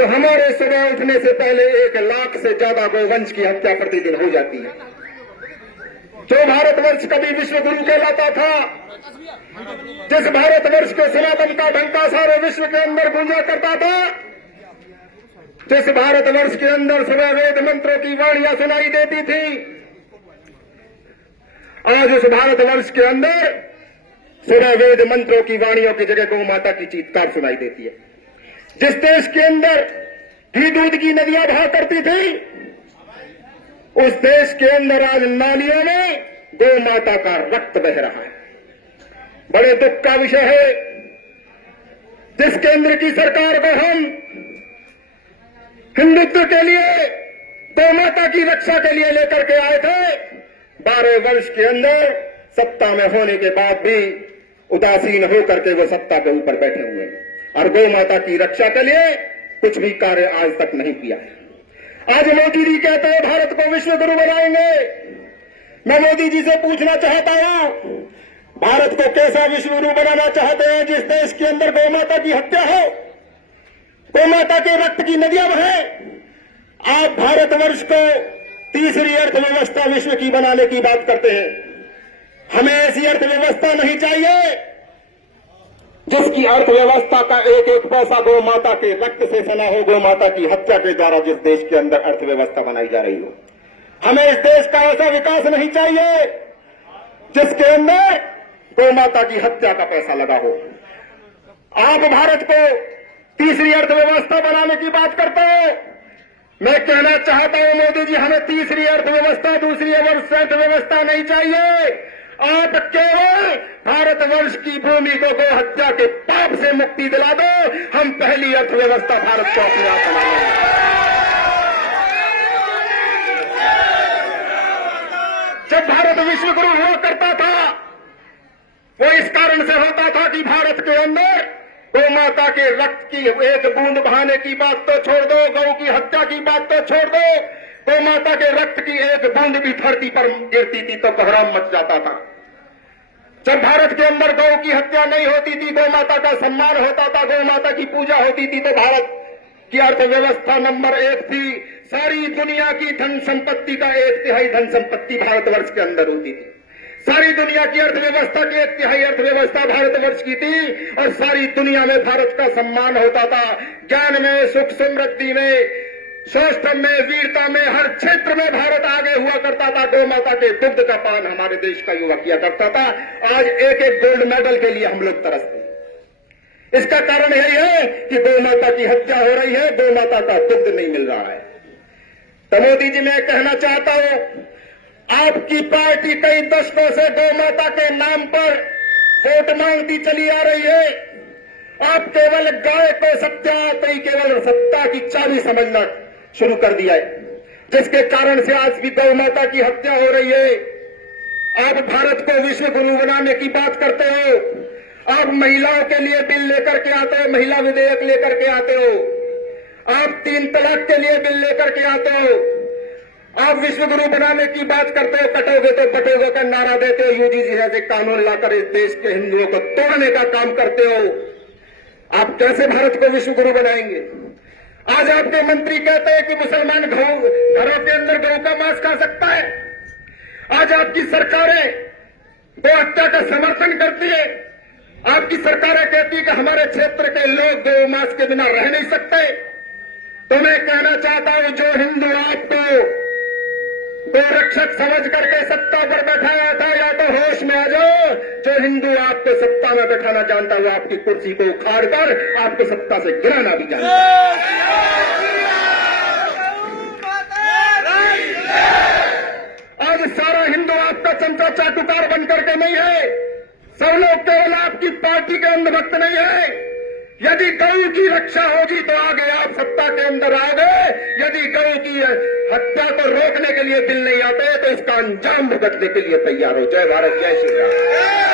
तो हमारे सुबह उठने से पहले 1 लाख से ज्यादा गौवंश की हत्या प्रतिदिन हो जाती है। जो भारतवर्ष कभी विश्व गुरु कहलाता था, जिस भारतवर्ष के सनातन का डंका सारे विश्व के अंदर गूंजा करता था, जिस भारतवर्ष के अंदर सुबह वेद मंत्रों की वाणियां सुनाई देती थी, आज उस भारतवर्ष के अंदर सुबह वेद मंत्रों की वाणियों की जगह गौ माता की चीत्कार सुनाई देती है। जिस देश के अंदर घी दूध की नदियां बहा करती थी, उस देश के अंदर आज नालियों में गौ माता का रक्त बह रहा है। बड़े दुख का विषय है, जिस केंद्र की सरकार को हम हिंदुत्व के लिए, गौ माता की रक्षा के लिए लेकर के आए थे, 12 वर्ष के अंदर सत्ता में होने के बाद भी उदासीन होकर के वो सत्ता के ऊपर बैठे हुए हैं और गौ माता की रक्षा के लिए कुछ भी कार्य आज तक नहीं किया है। आज मोदी जी कहते हैं भारत को विश्व गुरु बनाएंगे। मैं मोदी जी से पूछना चाहता हूं, भारत को कैसा विश्व गुरु बनाना चाहते हैं जिस देश के अंदर गौ माता की हत्या हो, गौ माता के रक्त की नदियां बहें। आप भारतवर्ष को तीसरी अर्थव्यवस्था विश्व की बनाने की बात करते हैं। हमें ऐसी अर्थव्यवस्था नहीं चाहिए जिसकी अर्थव्यवस्था का एक एक पैसा गौ माता के रक्त से सना हो, गौ माता की हत्या के द्वारा जिस देश के अंदर अर्थव्यवस्था बनाई जा रही हो। हमें इस देश का ऐसा विकास नहीं चाहिए जिसके अंदर गौ माता की हत्या का पैसा लगा हो। आप भारत को तीसरी अर्थव्यवस्था बनाने की बात करते हो। मैं कहना चाहता हूं मोदी जी, हमें तीसरी अर्थव्यवस्था, दूसरी अर्थव्यवस्था नहीं चाहिए। आप केवल भारतवर्ष की भूमि को गौ हत्या के पाप से मुक्ति दिला दो, हम पहली अर्थव्यवस्था भारत को अपने आप बनाएंगे। जब भारत विश्व गुरु हुआ करता था, वो इस कारण से होता था कि भारत के अंदर गौ माता के रक्त की एक बूंद बहाने की बात तो छोड़ दो, गौ की हत्या की बात तो छोड़ दो, गौ माता के रक्त की एक बूंद भी धरती पर गिरती थी तो कोहराम मच जाता था। जब भारत के अंदर गौ की हत्या नहीं होती थी, गौ माता का सम्मान होता था, गौ माता की पूजा होती थी, तो भारत की अर्थव्यवस्था नंबर 1 थी। सारी दुनिया की धन संपत्ति का 1/3 धन संपत्ति भारतवर्ष के अंदर होती थी। सारी दुनिया की अर्थव्यवस्था की 1/3 अर्थव्यवस्था भारतवर्ष की थी और सारी दुनिया में भारत का सम्मान होता था। ज्ञान में, सुख समृद्धि में, शौर्य में, वीरता में, हर क्षेत्र में भारत आगे हुआ करता था। गौ माता के दुग्ध का पान हमारे देश का युवा किया करता था। आज एक एक गोल्ड मेडल के लिए हम लोग तरसते हैं। इसका कारण यही है कि गौ माता की हत्या हो रही है, गौ माता का दुग्ध नहीं मिल रहा है। तो मोदी जी, मैं कहना चाहता हूं, आपकी पार्टी कई दशकों से गौ माता के नाम पर वोट मांगती चली आ रही है। आप केवल गाय को केवल सत्ता की चाबी समझना शुरू कर दिया है, जिसके कारण से आज भी गौ माता की हत्या हो रही है। आप भारत को विश्व गुरु बनाने की बात करते हो, आप महिलाओं के लिए बिल लेकर के आते हो, महिला विधेयक लेकर के आते हो, आप 3 तलाक के लिए बिल लेकर के आते हो, आप विश्व गुरु बनाने की बात करते हो, कटोगे तो बटोगे का नारा देते हो, यूजीसी जैसे कानून लाकर इस देश के हिंदुओं को तोड़ने का काम करते हो। आप कैसे भारत को विश्व गुरु बनाएंगे? आज आपके मंत्री कहते हैं कि मुसलमान घरों के अंदर गौ का मांस खा सकता है। आज आपकी सरकारें गौ हत्या का समर्थन करती है। आपकी सरकारें कहती है कि हमारे क्षेत्र के लोग गौ मांस के बिना रह नहीं सकते। तो मैं कहना चाहता हूं, जो हिंदू आपको गौ रक्षक समझ करके सत्ता पर बैठाया था, या तो होश में आ जाओ। जो हिंदू आपको सत्ता में बैठाना जानता है, वो आपकी कुर्सी को उखाड़ कर आपको सत्ता से गिराना भी जानता है। आज सारा हिंदू आपका चमचा चाटुकार बन करके नहीं है। सब लोग केवल आपकी पार्टी के अंधभक्त नहीं है। यदि गौ की रक्षा होगी तो आगे आप सत्ता के अंदर आओगे। यदि गौ की हत्या को रोकने के लिए बिल नहीं आते तो इसका अंजाम भुगतने के लिए तैयार हो। जय भारत, जय श्री राम।